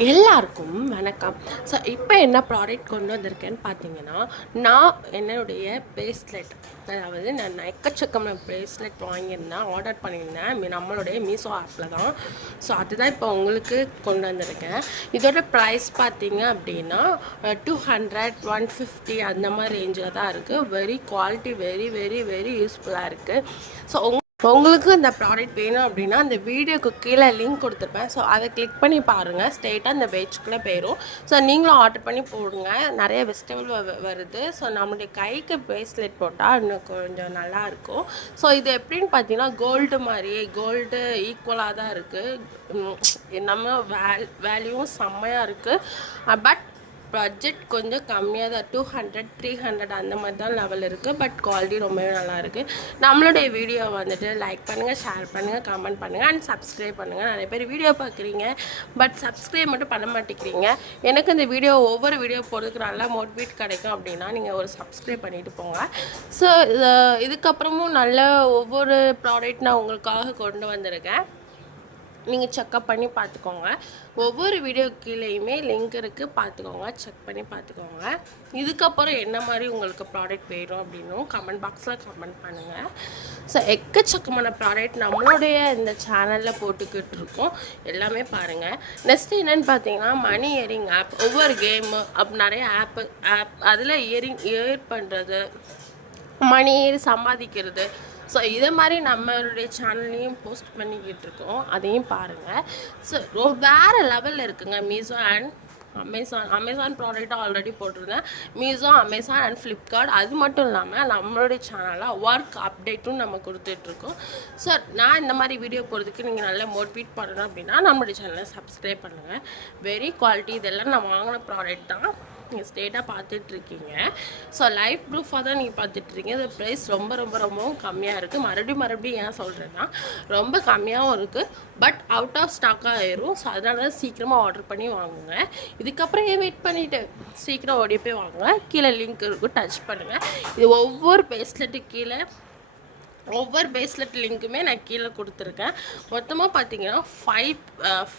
எல்லாருக்கும் வணக்கம். ஸோ இப்போ என்ன ப்ராடக்ட் கொண்டு வந்திருக்கேன்னு பார்த்தீங்கன்னா, நான் என்னுடைய பிரேஸ்லெட், அதாவது நான் எக்கச்சக்கமான பிரேஸ்லெட் வாங்கியிருந்தேன், ஆர்டர் பண்ணியிருந்தேன் நம்மளுடைய மீஷோ ஆப்பில் தான். ஸோ அதுதான் இப்போ உங்களுக்கு கொண்டு வந்திருக்கேன். இதோட ப்ரைஸ் பார்த்தீங்க அப்படின்னா 200, 150 அந்த மாதிரி ரேஞ்சில் தான் இருக்குது. Very quality, very very very யூஸ்ஃபுல்லாக இருக்குது. ஸோ உங்களுக்கு இந்த ப்ராடக்ட் வேணும் அப்படின்னா அந்த வீடியோக்கு கீழே லிங்க் கொடுத்துருப்பேன். ஸோ அதை கிளிக் பண்ணி பாருங்கள், ஸ்ட்ரெயிட்டாக இந்த பேஜ்குள்ளே போயிடும். ஸோ நீங்களும் ஆர்டர் பண்ணி போடுங்க. நிறைய வெஜிடபிள் வருது. ஸோ நம்மளுடைய கைக்கு பிரேஸ்லெட் போட்டால் இன்னும் கொஞ்சம் நல்லாயிருக்கும். ஸோ இது எப்படின்னு பார்த்தீங்கன்னா, கோல்டு மாதிரியே, கோல்டு ஈக்குவலாக தான் இருக்குது. நம்ம வேல்யூவும் செம்மையாக இருக்குது. பட் பட்ஜெட் கொஞ்சம் கம்மியாக தான், 200, 300 அந்த மாதிரி தான் லெவல் இருக்குது. பட் குவாலிட்டி ரொம்பவே நல்லா இருக்குது. நம்மளுடைய வீடியோ வந்துட்டு லைக் பண்ணுங்கள், ஷேர் பண்ணுங்கள், கமெண்ட் பண்ணுங்கள் அண்ட் சப்ஸ்கிரைப் பண்ணுங்கள். நிறைய பேர் வீடியோ பார்க்குறீங்க, பட் சப்ஸ்கிரைப் மட்டும் பண்ண மாட்டேங்கிறீங்க. எனக்கு இந்த ஒவ்வொரு வீடியோ போகிறதுக்கு நல்லா மோட்டிவேட் கிடைக்கும் அப்படின்னா நீங்கள் ஒரு சப்ஸ்கிரைப் பண்ணிவிட்டு போங்க. ஸோ இதுக்கப்புறமும் நல்ல ஒவ்வொரு ப்ராடக்ட் நான் உங்களுக்காக கொண்டு வந்திருக்கேன். நீங்கள் செக்கப் பண்ணி பார்த்துக்கோங்க. ஒவ்வொரு வீடியோ கீழேயுமே லிங்க் இருக்குது, பார்த்துக்கோங்க, செக் பண்ணி பார்த்துக்கோங்க. இதுக்கப்புறம் என்ன மாதிரி உங்களுக்கு ப்ராடக்ட் வேணும் அப்படின்னும் கமெண்ட் பாக்ஸில் கமெண்ட் பண்ணுங்கள். ஸோ எக்கச்சக்கமான ப்ராடக்ட் நம்மளுடைய இந்த சேனலில் போட்டுக்கிட்டு இருக்கோம், எல்லாமே பாருங்கள். நெக்ஸ்ட் என்னென்னு பார்த்தீங்கன்னா, மணி இயரிங் ஆப், ஒவ்வொரு கேமு நிறைய ஆப் அதில் இயர் பண்ணுறது, மணி சம்பாதிக்கிறது. ஸோ இதை மாதிரி நம்மளுடைய சேனல்லையும் போஸ்ட் பண்ணிக்கிட்டு இருக்கோம், அதையும் பாருங்கள். ஸோ வேறு லெவலில் இருக்குங்க மீஷோ அண்ட் அமேசான் ப்ராடக்டாக ஆல்ரெடி போட்டிருந்தேன். Meesho, Amazon and Flipkart. அது மட்டும் இல்லாமல் நம்மளுடைய சேனலில் ஒர்க் அப்டேட்டும் நம்ம கொடுத்துட்ருக்கோம். ஸோ நான் இந்த மாதிரி வீடியோ போகிறதுக்கு நீங்கள் நல்லா மோட்டிவேட் பண்ணணும் அப்படின்னா நம்மளுடைய சேனலை சப்ஸ்கிரைப் பண்ணுங்கள். வெரி குவாலிட்டி, இதெல்லாம் நான் வாங்கின ப்ராடக்ட் தான், நீங்கள் ஸ்ட்ரெயிட்டாக பார்த்துட்ருக்கீங்க. ஸோ லைவ் ப்ரூஃபாக தான் நீங்கள் பார்த்துட்ருக்கீங்க. இந்த ப்ரைஸ் ரொம்ப ரொம்ப ரொம்பவும் கம்மியாக இருக்குது. மறுபடியும் ஏன் சொல்கிறேன்னா, ரொம்ப கம்மியாகவும் இருக்குது, பட் அவுட் ஆஃப் ஸ்டாக்காக ஆயிரும். ஸோ அதனால தான் சீக்கிரமாக ஆர்டர் பண்ணி வாங்குங்க. இதுக்கப்புறம் ஏன் வெயிட் பண்ணிவிட்டு சீக்கிரம் ஓடி போய் வாங்குங்க. கீழே லிங்க் இருக்கும், டச் பண்ணுங்கள். இது ஒவ்வொரு பேஸ்லெட் லிங்க்குமே நான் கீழே கொடுத்துருக்கேன். மொத்தமாக பார்த்தீங்கன்னா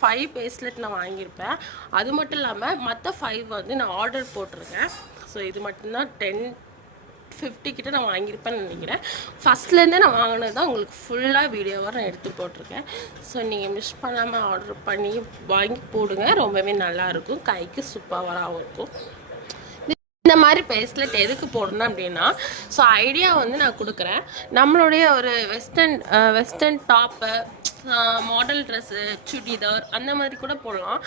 5 பேஸ்லெட் நான் வாங்கியிருப்பேன். அது மட்டும் இல்லாமல் மற்ற 5 வந்து நான் ஆர்டர் போட்டிருக்கேன். ஸோ இது மட்டும்தான் 10-50 கிட்ட நான் வாங்கியிருப்பேன்னு நினைக்கிறேன். ஃபஸ்ட்லேருந்தே நான் வாங்கினது தான் உங்களுக்கு ஃபுல்லாக வீடியோவாக நான் எடுத்து போட்டிருக்கேன். ஸோ நீங்கள் மிஸ் பண்ணாமல் ஆர்டர் பண்ணி வாங்கி போடுங்க, ரொம்பவே நல்லாயிருக்கும், கைக்கு சூப்பராகவும் இருக்கும். இந்த மாதிரி பேஸ்லெட் எதுக்கு போடணும் அப்படின்னா, ஸோ ஐடியா வந்து நான் கொடுக்குறேன். நம்மளுடைய ஒரு western top, model dress, churidar அந்த மாதிரி கூட போடலாம்.